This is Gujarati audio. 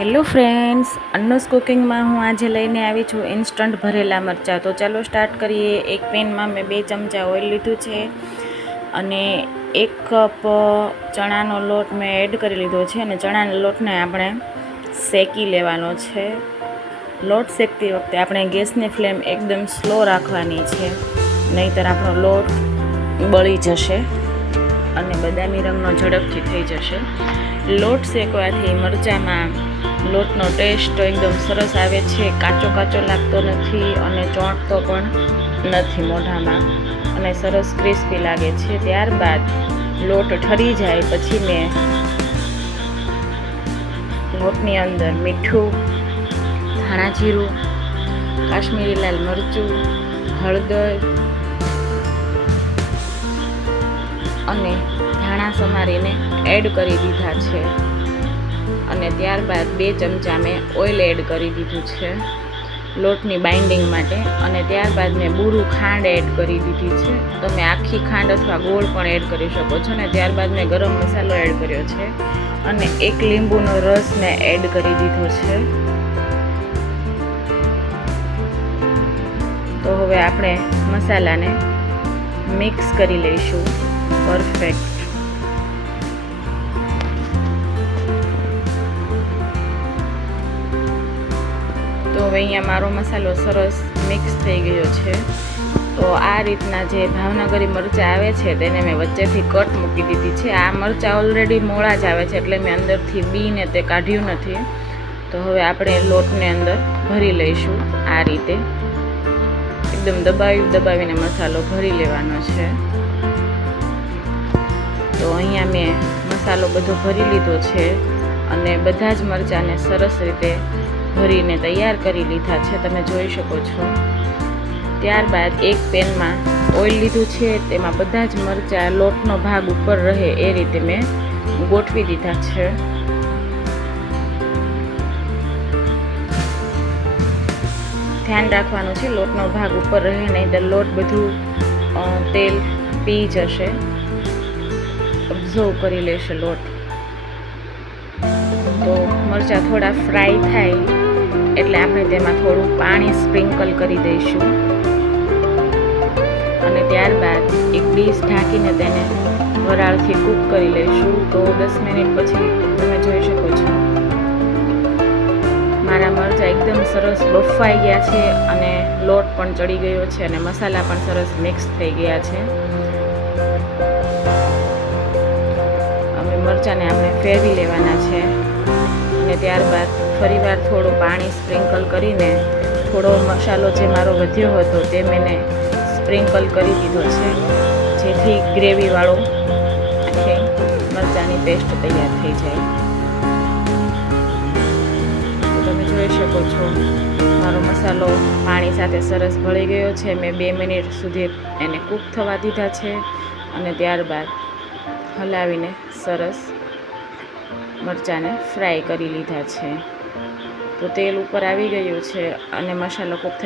હેલો ફ્રેન્ડ્સ, અન્નુસ કુકિંગમાં હું આજે લઈને આવી છું ઇન્સ્ટન્ટ ભરેલા મરચાં. તો ચાલો સ્ટાર્ટ કરીએ. એક પેનમાં મેં 2 ચમચા ઓઇલ લીધું છે અને 1 કપ ચણાનો લોટ મેં એડ કરી લીધો છે અને ચણાના લોટને આપણે શેકી લેવાનો છે. લોટ શેકતી વખતે આપણે ગેસની ફ્લેમ એકદમ સ્લો રાખવાની છે, નહીંતર આપણો લોટ બળી જશે અને બદામી રંગનો ઝડપથી થઈ જશે. લોટ શેકવાથી મરચાંમાં લોટનો ટેસ્ટ એકદમ સરસ આવે છે, કાચો કાચો લાગતો નથી અને ચોંટતો પણ નથી મોઢામાં અને સરસ ક્રિસ્પી લાગે છે. ત્યારબાદ લોટ ઠરી જાય પછી મેં લોટની અંદર મીઠું, ધાણા જીરું, કાશ્મીરી લાલ મરચું, હળદર અને ધાણા સમારીને એડ કરી દીધા છે અને ત્યારબાદ 2 ચમચા મેં ઓઇલ એડ કરી દીધું છે લોટની બાઇન્ડિંગ માટે અને ત્યારબાદ મેં બુરું ખાંડ એડ કરી દીધી છે. તમે આખી ખાંડ અથવા ગોળ પણ એડ કરી શકો છો અને ત્યારબાદ મેં ગરમ મસાલો એડ કર્યો છે અને 1 લીંબુનો રસ મેં એડ કરી દીધો છે. તો હવે આપણે મસાલાને મિક્સ કરી લઈશું પરફેક્ટ. તો હવે અહીંયા મારો મસાલો સરસ મિક્સ થઈ ગયો છે. તો આ રીતના જે ભાવનગરી મરચાં આવે છે તેને મેં વચ્ચેથી કટ મૂકી દીધી છે. આ મરચાં ઓલરેડી મોળા જ આવે છે એટલે મેં અંદરથી બીને તે કાઢ્યું નથી. તો હવે આપણે લોટને અંદર ભરી લઈશું. આ રીતે એકદમ દબાવીને મસાલો ભરી લેવાનો છે. તો અહીંયા મેં મસાલો બધો ભરી લીધો છે અને બધા જ મરચાંને સરસ રીતે ભરીને તૈયાર કરી લીધા છે, તમે જોઈ શકો છો. ત્યારબાદ એક પેનમાં ઓઇલ લીધું છે, તેમાં બધા જ મરચાં લોટનો ભાગ ઉપર રહે એ રીતે મેં ગોઠવી દીધા છે. ધ્યાન રાખવાનું છે લોટનો ભાગ ઉપર રહે, નહીં તો લોટ બધું તેલ પી જશે, ઓબ્ઝર્વ કરી લેશે લોટ. તો મરચાં થોડા ફ્રાય થાય એટલે આપણે તેમાં થોડું પાણી સ્પ્રિંકલ કરી દઈશું અને ત્યારબાદ એક ડીશ ઢાંકીને તેને વરાળથી કૂક કરી લઈશું. તો 10 મિનિટ પછી તમે જોઈ શકો છો મારા મરચાં એકદમ સરસ બફાઈ ગયા છે અને લોટ પણ ચડી ગયો છે અને મસાલા પણ સરસ મિક્સ થઈ ગયા છે. હવે મરચાંને આપણે ફેરવી લેવાના છે અને ત્યારબાદ ફરીવાર થોડું પાણી સ્પ્રિંકલ કરીને થોડો મસાલો જે મારો વધ્યો હતો તે મેં સ્પ્રિંકલ કરી દીધો છે, જેથી ગ્રેવીવાળો આખી મરચાંની પેસ્ટ તૈયાર થઈ જાય. તો તમે જોઈ શકો છો મારો મસાલો પાણી સાથે સરસ ભળી ગયો છે. મેં 2 મિનિટ સુધી એને કૂક થવા દીધા છે અને ત્યારબાદ હલાવીને સરસ મરચાંને ફ્રાય કરી લીધા છે. તો તેલ ઉપર આવી ગયું છે અને મસાલો કૂક